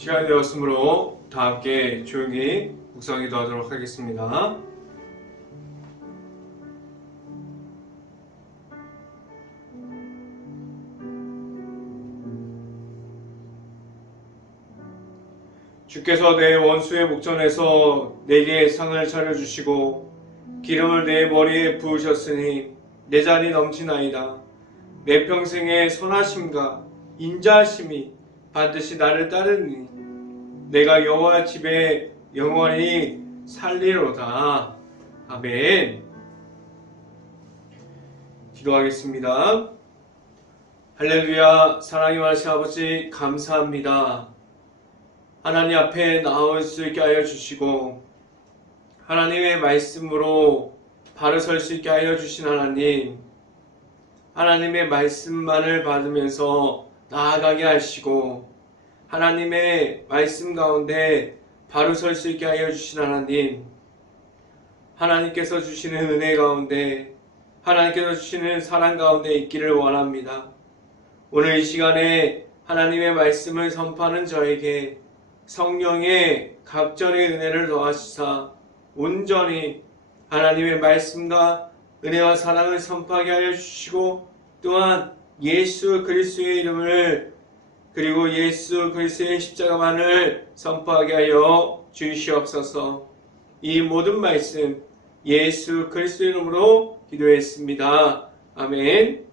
시간이 되었으므로 다 함께 조용히 묵상기도 하도록 하겠습니다. 주께서 내 원수의 목전에서 내게 상을 차려주시고 기름을 내 머리에 부으셨으니 내 잔이 넘치나이다. 내 평생의 선하심과 인자하심이 반드시 나를 따르니 내가 여호와 집에 영원히 살리로다. 아멘. 기도하겠습니다. 할렐루야. 사랑이 많으신 아버지 감사합니다. 하나님 앞에 나올 수 있게 하여 주시고 하나님의 말씀으로 바로 설 수 있게 하여 주신 하나님, 하나님의 말씀만을 받으면서 나아가게 하시고 하나님의 말씀 가운데 바로 설 수 있게 하여 주신 하나님, 하나님께서 주시는 은혜 가운데, 하나님께서 주시는 사랑 가운데 있기를 원합니다. 오늘 이 시간에 하나님의 말씀을 선포하는 저에게 성령의 갑절의 은혜를 더하시사 온전히 하나님의 말씀과 은혜와 사랑을 선포하게 하여 주시고, 또한 예수 그리스도의 이름을 그리고 예수 그리스도의 십자가만을 선포하게 하여 주시옵소서. 이 모든 말씀 예수 그리스도의 이름으로 기도했습니다. 아멘.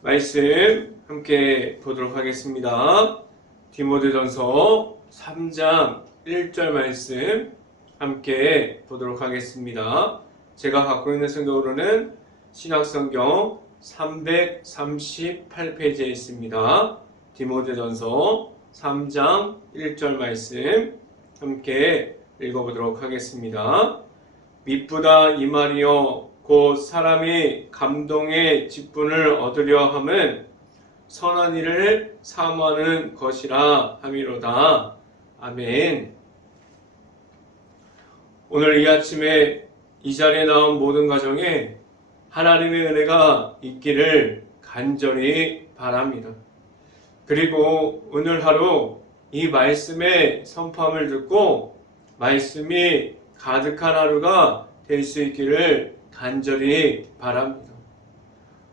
말씀 함께 보도록 하겠습니다. 디모데전서 3장 1절 말씀 함께 보도록 하겠습니다. 제가 갖고 있는 성경으로는 신약성경 338페이지에 있습니다. 디모데전서 3장 1절 말씀 함께 읽어보도록 하겠습니다. 미쁘다 이 말이요 곧 사람이 감동의 직분을 얻으려 함은 선한 일을 사모하는 것이라 함이로다. 아멘. 오늘 이 아침에 이 자리에 나온 모든 가정에 하나님의 은혜가 있기를 간절히 바랍니다. 그리고 오늘 하루 이 말씀의 선포함을 듣고 말씀이 가득한 하루가 될 수 있기를 간절히 바랍니다.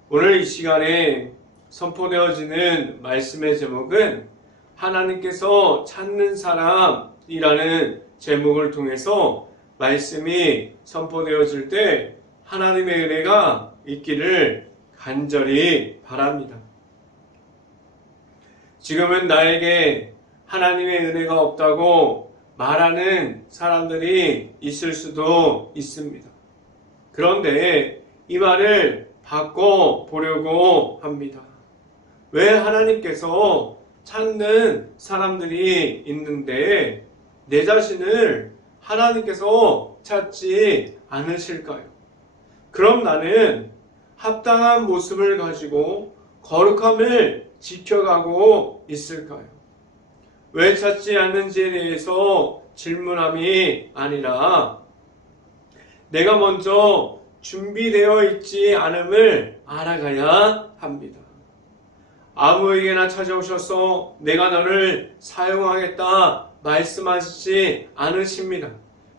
오늘 이 시간에 선포되어지는 말씀의 제목은 하나님께서 찾는 사람이라는 제목을 통해서 말씀이 선포되어질 때 하나님의 은혜가 있기를 간절히 바랍니다. 지금은 나에게 하나님의 은혜가 없다고 말하는 사람들이 있을 수도 있습니다. 그런데 이 말을 바꿔보려고 합니다. 왜 하나님께서 찾는 사람들이 있는데 내 자신을 하나님께서 찾지 않으실까요? 그럼 나는 합당한 모습을 가지고 거룩함을 지켜가고 있을까요? 왜 찾지 않는지에 대해서 질문함이 아니라 내가 먼저 준비되어 있지 않음을 알아가야 합니다. 아무에게나 찾아오셔서 내가 너를 사용하겠다 말씀하시지 않으십니다.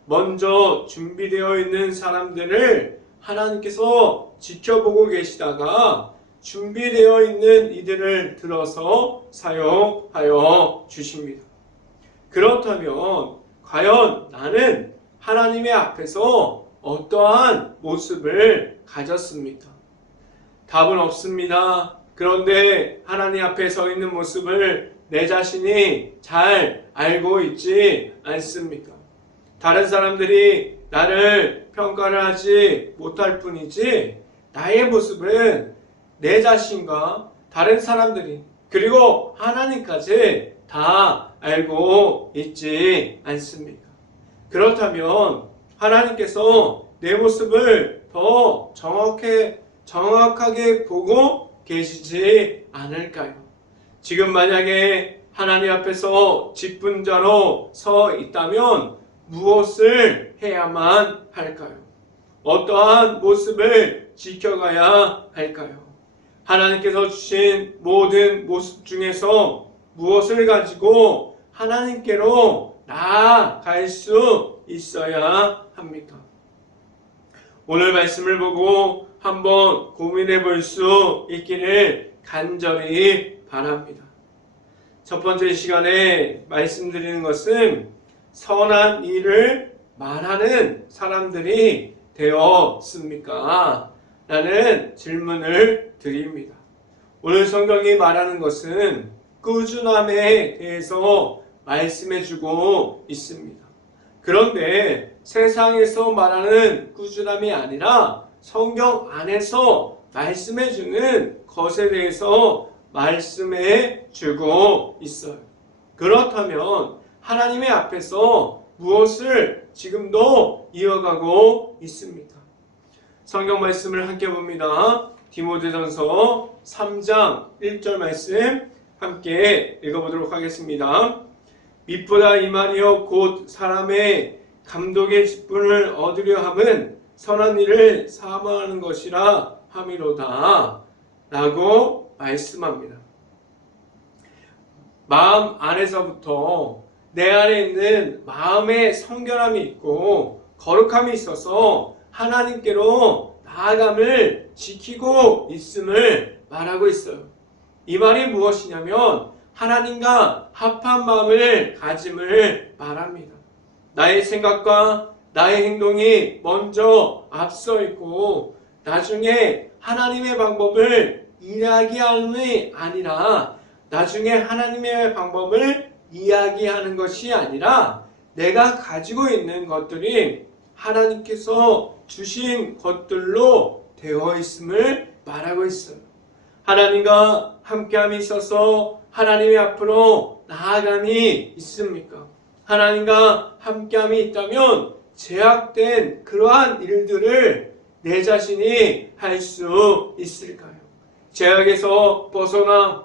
먼저 준비되어 있는 사람들을 하나님께서 지켜보고 계시다가 준비되어 있는 이들을 들어서 사용하여 주십니다. 그렇다면 과연 나는 하나님의 앞에서 어떠한 모습을 가졌습니까? 답은 없습니다. 그런데 하나님 앞에 서 있는 모습을 내 자신이 잘 알고 있지 않습니까? 다른 사람들이 나를 평가를 하지 못할 뿐이지 나의 모습은 내 자신과 다른 사람들이 그리고 하나님까지 다 알고 있지 않습니까? 그렇다면 하나님께서 내 모습을 더 정확하게 보고 계시지 않을까요? 지금 만약에 하나님 앞에서 직분자로 서 있다면 무엇을 해야만 할까요? 어떠한 모습을 지켜가야 할까요? 하나님께서 주신 모든 모습 중에서 무엇을 가지고 하나님께로 나아갈 수 있어야 합니까? 오늘 말씀을 보고 한번 고민해 볼 수 있기를 간절히 바랍니다. 첫 번째 시간에 말씀드리는 것은 선한 일을 말하는 사람들이 되었습니까? 라는 질문을 드립니다. 오늘 성경이 말하는 것은 꾸준함에 대해서 말씀해주고 있습니다. 그런데 세상에서 말하는 꾸준함이 아니라 성경 안에서 말씀해주는 것에 대해서 말씀해주고 있어요. 그렇다면 하나님의 앞에서 무엇을 지금도 이어가고 있습니까? 성경 말씀을 함께 봅니다. 디모데전서 3장 1절 말씀 함께 읽어보도록 하겠습니다. 밑보다 이 말이여 곧 사람의 감독의 직분을 얻으려 함은 선한 일을 사모하는 것이라 함이로다 라고 말씀합니다. 마음 안에서부터 내 안에 있는 마음의 성결함이 있고 거룩함이 있어서 하나님께로 나아감을 지키고 있음을 말하고 있어요. 이 말이 무엇이냐면 하나님과 합한 마음을 가짐을 말합니다. 나의 생각과 나의 행동이 먼저 앞서 있고 나중에 하나님의 방법을 이야기함이 아니라 나중에 하나님의 방법을 이야기하는 것이 아니라 내가 가지고 있는 것들이 하나님께서 주신 것들로 되어 있음을 말하고 있어요. 하나님과 함께함이 있어서 하나님의 앞으로 나아감이 있습니까? 하나님과 함께함이 있다면 제약된 그러한 일들을 내 자신이 할 수 있을까요? 제약에서 벗어나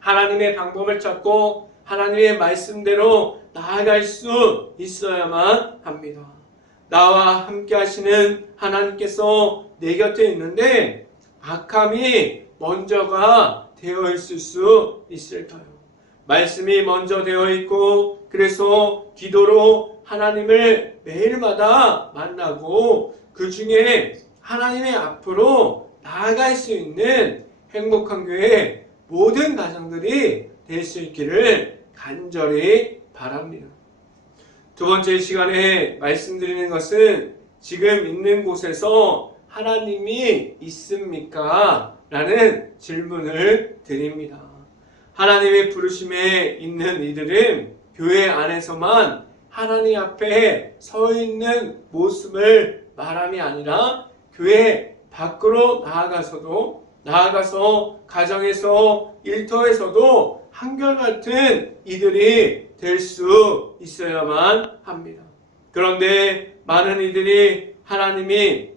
하나님의 방법을 찾고 하나님의 말씀대로 나아갈 수 있어야만 합니다. 나와 함께 하시는 하나님께서 내 곁에 있는데 악함이 먼저가 되어 있을 수 있을까요? 말씀이 먼저 되어 있고 그래서 기도로 하나님을 매일마다 만나고 그 중에 하나님의 앞으로 나아갈 수 있는 행복한 교회 모든 가정들이 될 수 있기를 간절히 바랍니다. 두 번째 시간에 말씀드리는 것은 지금 있는 곳에서 하나님이 있습니까? 라는 질문을 드립니다. 하나님의 부르심에 있는 이들은 교회 안에서만 하나님 앞에 서 있는 모습을 말함이 아니라 교회 밖으로 나아가서 가정에서 일터에서도 한결같은 이들이 될 수 있어야만 합니다. 그런데 많은 이들이 하나님이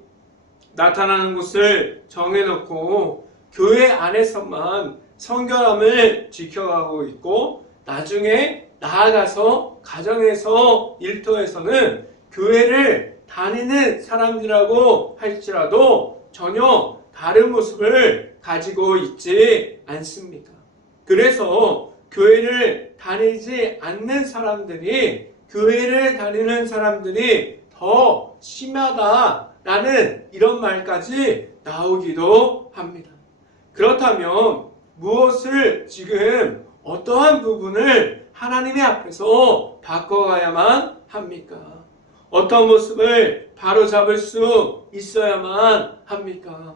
나타나는 곳을 정해놓고 교회 안에서만 성결함을 지켜가고 있고 나중에 나아가서 가정에서 일터에서는 교회를 다니는 사람들이라고 할지라도 전혀 다른 모습을 가지고 있지 않습니까? 그래서 교회를 다니지 않는 사람들이 교회를 다니는 사람들이 더 심하다라는 이런 말까지 나오기도 합니다. 그렇다면 무엇을 지금 어떠한 부분을 하나님의 앞에서 바꿔가야만 합니까? 어떤 모습을 바로잡을 수 있어야만 합니까?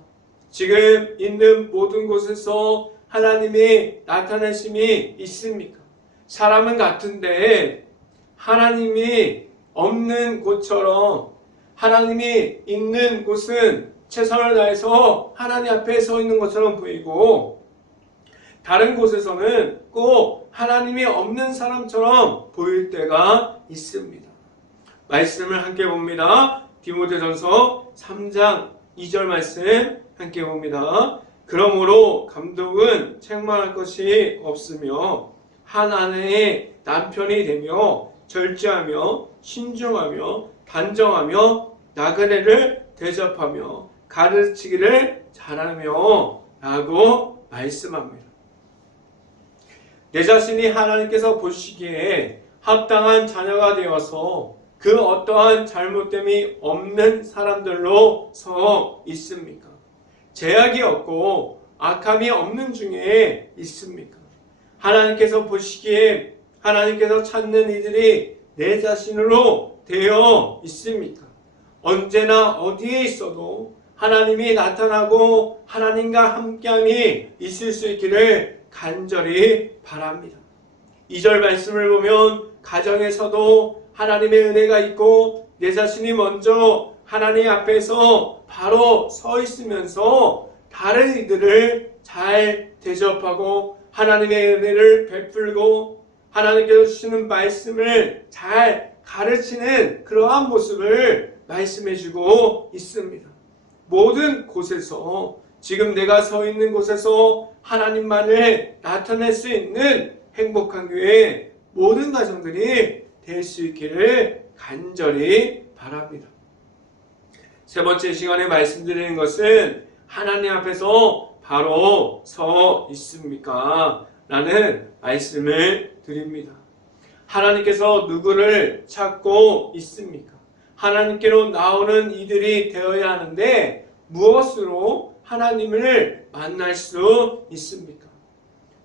지금 있는 모든 곳에서 하나님이 나타나심이 있습니까? 사람은 같은데 하나님이 없는 곳처럼 하나님이 있는 곳은 최선을 다해서 하나님 앞에 서 있는 것처럼 보이고 다른 곳에서는 꼭 하나님이 없는 사람처럼 보일 때가 있습니다. 말씀을 함께 봅니다. 디모데전서 3장 2절 말씀 함께 봅니다. 그러므로 감독은 책망할 것이 없으며 한 아내의 남편이 되며 절제하며 신중하며 단정하며 나그네를 대접하며 가르치기를 잘하며 라고 말씀합니다. 내 자신이 하나님께서 보시기에 합당한 자녀가 되어서 그 어떠한 잘못됨이 없는 사람들로 서 있습니까? 죄악이 없고 악함이 없는 중에 있습니까? 하나님께서 보시기에 하나님께서 찾는 이들이 내 자신으로 되어 있습니까? 언제나 어디에 있어도 하나님이 나타나고 하나님과 함께함이 있을 수 있기를 간절히 바랍니다. 2절 말씀을 보면 가정에서도 하나님의 은혜가 있고 내 자신이 먼저 하나님 앞에서 바로 서 있으면서 다른 이들을 잘 대접하고 하나님의 은혜를 베풀고 하나님께서 주시는 말씀을 잘 가르치는 그러한 모습을 말씀해주고 있습니다. 모든 곳에서 지금 내가 서 있는 곳에서 하나님만을 나타낼 수 있는 행복한 교회 모든 가정들이 될 수 있기를 간절히 바랍니다. 세 번째 시간에 말씀드리는 것은 하나님 앞에서 바로 서 있습니까? 라는 말씀을 드립니다. 하나님께서 누구를 찾고 있습니까? 하나님께로 나오는 이들이 되어야 하는데 무엇으로 하나님을 만날 수 있습니까?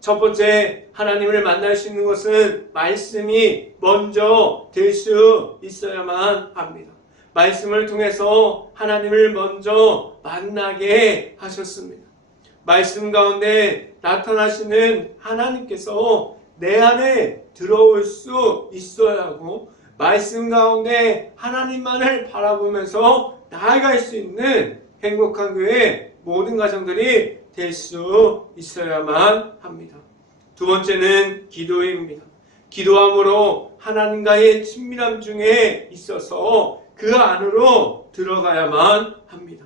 첫 번째, 하나님을 만날 수 있는 것은 말씀이 먼저 될 수 있어야만 합니다. 말씀을 통해서 하나님을 먼저 만나게 하셨습니다. 말씀 가운데 나타나시는 하나님께서 내 안에 들어올 수 있어야 하고 말씀 가운데 하나님만을 바라보면서 나아갈 수 있는 행복한 교회 모든 가정들이 될 수 있어야만 합니다. 두 번째는 기도입니다. 기도함으로 하나님과의 친밀함 중에 있어서 그 안으로 들어가야만 합니다.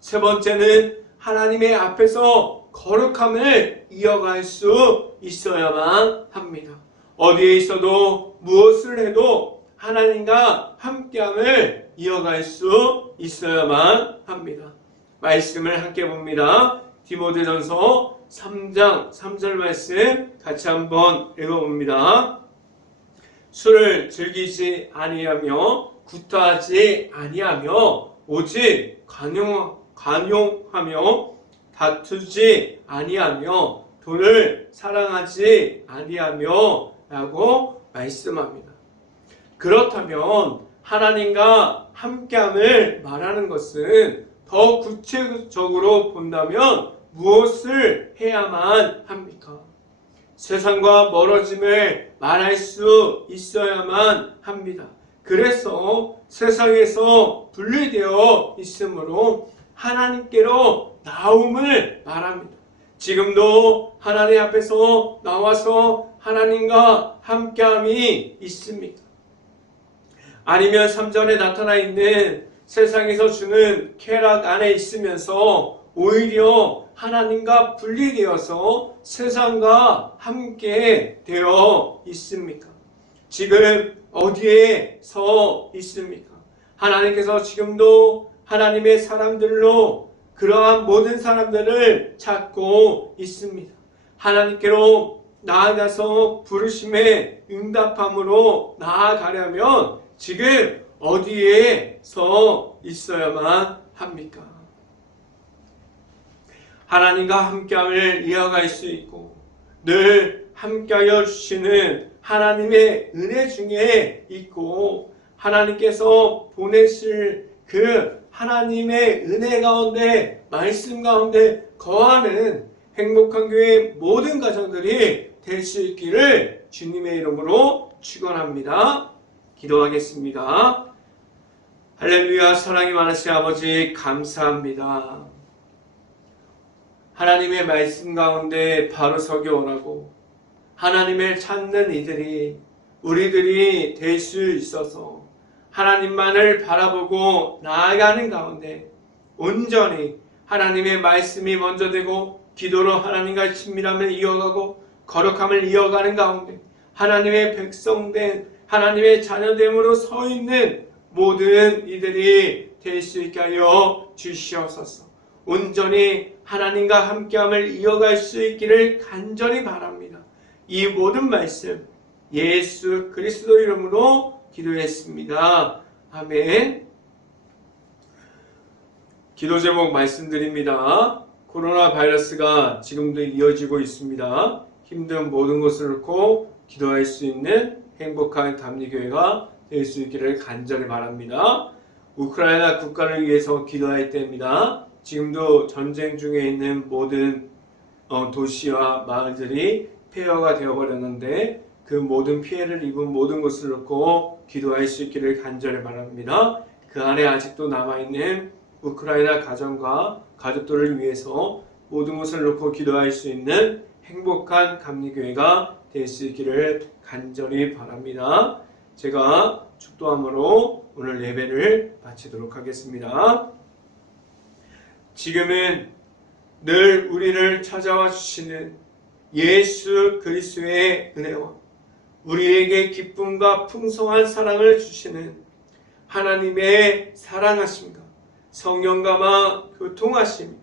세 번째는 하나님의 앞에서 거룩함을 이어갈 수 있어야만 합니다. 어디에 있어도 무엇을 해도 하나님과 함께함을 이어갈 수 있어야만 합니다. 말씀을 함께 봅니다. 디모데전서 3장 3절 말씀 같이 한번 읽어봅니다. 술을 즐기지 아니하며 구타하지 아니하며 오직 관용하며 다투지 아니하며 돈을 사랑하지 아니하며 라고 말씀합니다. 그렇다면 하나님과 함께함을 말하는 것은 더 구체적으로 본다면 무엇을 해야만 합니까? 세상과 멀어짐을 말할 수 있어야만 합니다. 그래서 세상에서 분리되어 있으므로 하나님께로 나옴을 말합니다. 지금도 하나님 앞에서 나와서 하나님과 함께함이 있습니까? 아니면 3절에 나타나 있는 세상에서 주는 쾌락 안에 있으면서 오히려 하나님과 분리되어서 세상과 함께 되어 있습니까? 지금 어디에 서 있습니까? 하나님께서 지금도 하나님의 사람들로 그러한 모든 사람들을 찾고 있습니다. 하나님께로 나아가서 부르심에 응답함으로 나아가려면 지금 어디에 서 있어야만 합니까? 하나님과 함께함을 이어갈 수 있고 늘 함께하여 주시는 하나님의 은혜 중에 있고 하나님께서 보내실 그 하나님의 은혜 가운데 말씀 가운데 거하는 행복한 교회 모든 가정들이 될 수 있기를 주님의 이름으로 축원합니다. 기도하겠습니다. 할렐루야. 사랑이 많으신 아버지 감사합니다. 하나님의 말씀 가운데 바로 서기 원하고 하나님을 찾는 이들이 우리들이 될 수 있어서 하나님만을 바라보고 나아가는 가운데 온전히 하나님의 말씀이 먼저 되고 기도로 하나님과의 친밀함을 이어가고 거룩함을 이어가는 가운데 하나님의 백성된 하나님의 자녀됨으로 서 있는 모든 이들이 될 수 있게 하여 주시옵소서. 온전히 하나님과 함께함을 이어갈 수 있기를 간절히 바랍니다. 이 모든 말씀 예수 그리스도 이름으로 기도했습니다. 아멘. 기도 제목 말씀드립니다. 코로나 바이러스가 지금도 이어지고 있습니다. 힘든 모든 것을 놓고 기도할 수 있는 행복한 감리교회가 될 수 있기를 간절히 바랍니다. 우크라이나 국가를 위해서 기도할 때입니다. 지금도 전쟁 중에 있는 모든 도시와 마을들이 폐허가 되어버렸는데 그 모든 피해를 입은 모든 것을 놓고 기도할 수 있기를 간절히 바랍니다. 그 안에 아직도 남아있는 우크라이나 가정과 가족들을 위해서 모든 것을 놓고 기도할 수 있는 행복한 감리교회가 될 수 있기를 간절히 바랍니다. 제가 축도함으로 오늘 예배를 마치도록 하겠습니다. 지금은 늘 우리를 찾아와 주시는 예수 그리스도의 은혜와 우리에게 기쁨과 풍성한 사랑을 주시는 하나님의 사랑하심과 성령감화 교통하심이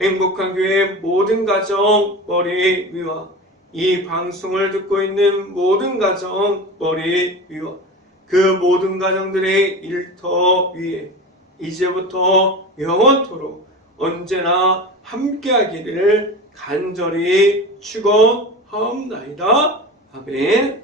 행복한 교회의 모든 가정 머리 위와 이 방송을 듣고 있는 모든 가정 머리 위와 그 모든 가정들의 일터 위에 이제부터 영원토록 언제나 함께하기를 간절히 축원하옵나이다. 아멘.